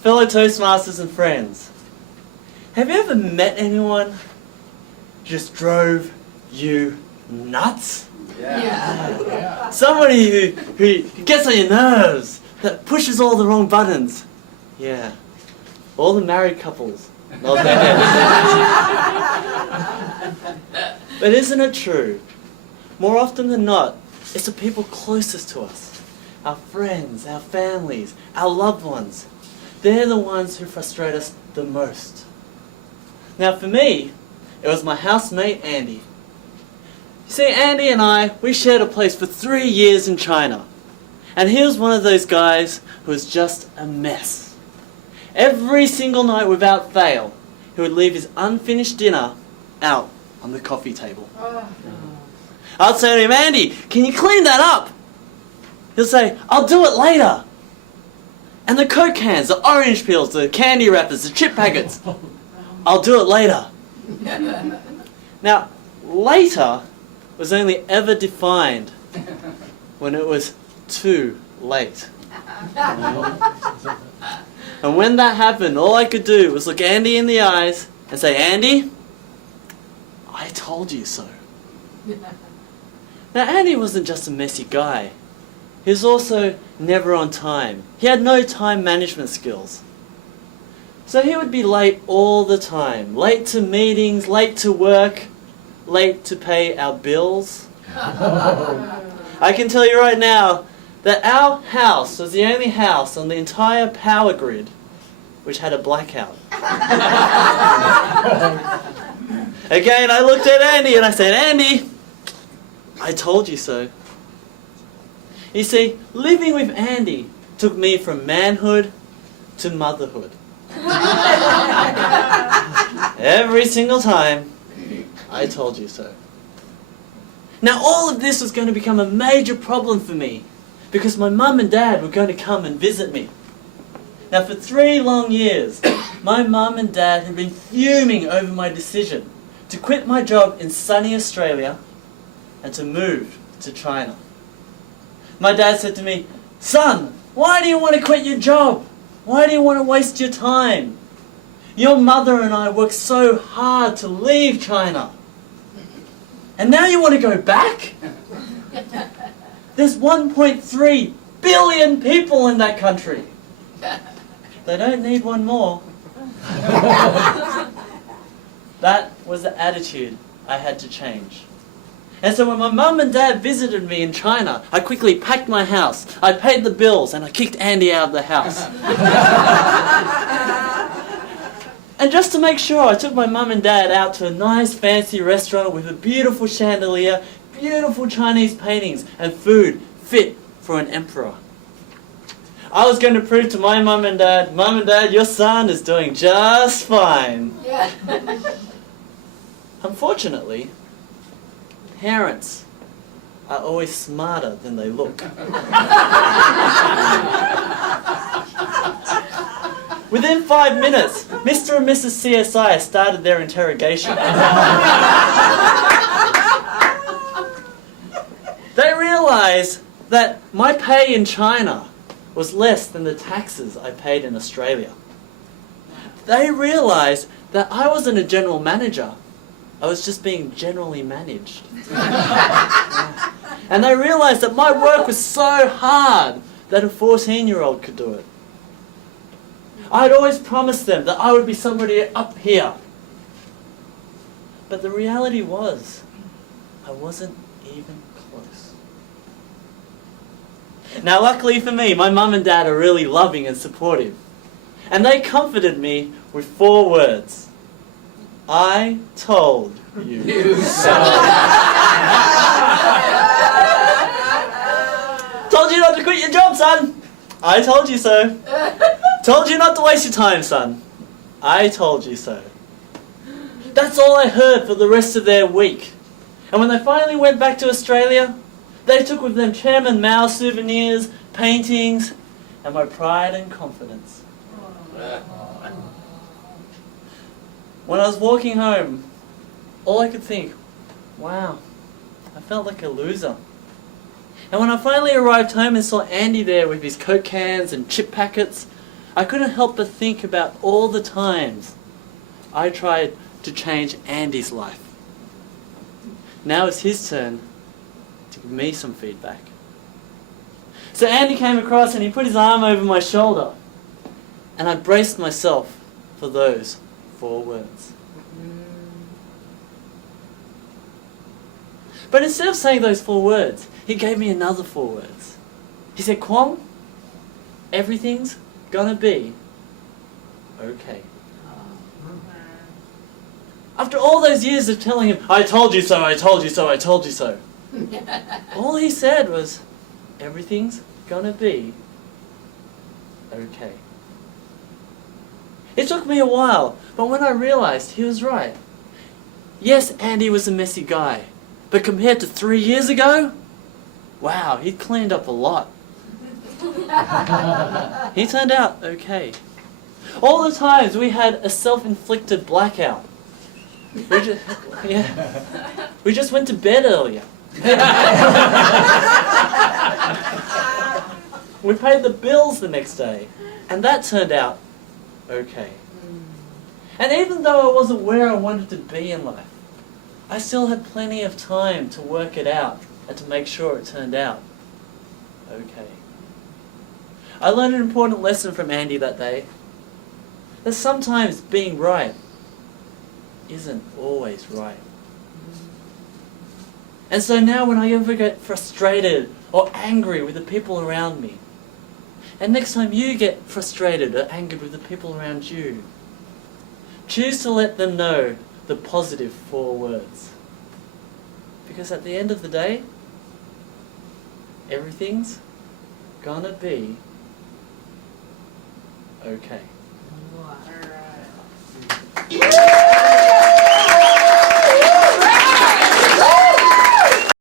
Fellow Toastmasters and friends, have you ever met anyone who just drove you nuts? Yeah. Somebody who gets on your nerves, that pushes all the wrong buttons. Yeah. All the married couples. Not there. But isn't it true? More often than not, it's the people closest to us. Our friends, our families, our loved ones. They're the ones who frustrate us the most. Now for me, it was my housemate Andy. You see, Andy and I, we shared a place for 3 years in China. And he was one of those guys who was just a mess. Every single night without fail, he would leave his unfinished dinner out on the coffee table. I'd say to him, Andy, can you clean that up? He'll say, I'll do it later. And the Coke cans, the orange peels, the candy wrappers, the chip packets, I'll do it later. Now, later was only ever defined when it was too late. And when that happened, all I could do was look Andy in the eyes and say, Andy, I told you so. Now, Andy wasn't just a messy guy. He was also never on time. He had no time management skills. So he would be late all the time. Late to meetings, late to work, late to pay our bills. I can tell you right now that our house was the only house on the entire power grid which had a blackout. Again, I looked at Andy and I said, Andy, I told you so. You see, living with Andy took me from manhood to motherhood. Every single time, I told you so. Now all of this was going to become a major problem for me because my mum and dad were going to come and visit me. Now for 3 long years, my mum and dad had been fuming over my decision to quit my job in sunny Australia and to move to China. My dad said to me, son, why do you want to quit your job? Why do you want to waste your time? Your mother and I worked so hard to leave China. And now you want to go back? There's 1.3 billion people in that country. They don't need one more. That was the attitude I had to change. And so when my mum and dad visited me in China, I quickly packed my house, I paid the bills, and I kicked Andy out of the house. And just to make sure, I took my mum and dad out to a nice fancy restaurant with a beautiful chandelier, beautiful Chinese paintings, and food fit for an emperor. I was going to prove to my mum and dad, your son is doing just fine. Yeah. Unfortunately, parents are always smarter than they look. Within 5 minutes, Mr. and Mrs. CSI started their interrogation. They realized that my pay in China was less than the taxes I paid in Australia. They realized that I wasn't a general manager. I was just being generally managed. And they realized that my work was so hard that a 14-year-old could do it. I had always promised them that I would be somebody up here. But the reality was, I wasn't even close. Now luckily for me, my mum and dad are really loving and supportive. And they comforted me with 4 words. I told you so. Told you not to quit your job, son. I told you so. Told you not to waste your time, son. I told you so. That's all I heard for the rest of their week. And when they finally went back to Australia, they took with them Chairman Mao souvenirs, paintings, and my pride and confidence. When I was walking home, all I could think, wow, I felt like a loser. And when I finally arrived home and saw Andy there with his Coke cans and chip packets, I couldn't help but think about all the times I tried to change Andy's life. Now it's his turn to give me some feedback. So Andy came across and he put his arm over my shoulder, and I braced myself for those 4 words. But instead of saying those 4 words, he gave me another 4 words. He said, Kwong, everything's gonna be okay. After all those years of telling him, I told you so, I told you so, I told you so, all he said was, everything's gonna be okay. It took me a while, but when I realized he was right. Yes, Andy was a messy guy, but compared to 3 years ago, wow, he'd cleaned up a lot. He turned out okay. All the times we had a self-inflicted blackout. We just went to bed earlier. We paid the bills the next day, and that turned out okay. And even though I wasn't where I wanted to be in life, I still had plenty of time to work it out and to make sure it turned out okay. I learned an important lesson from Andy that day, that sometimes being right isn't always right. And so now when I ever get frustrated or angry with the people around me, and next time you get frustrated or angered with the people around you, choose to let them know the positive 4 words. Because at the end of the day, everything's gonna be okay. All right.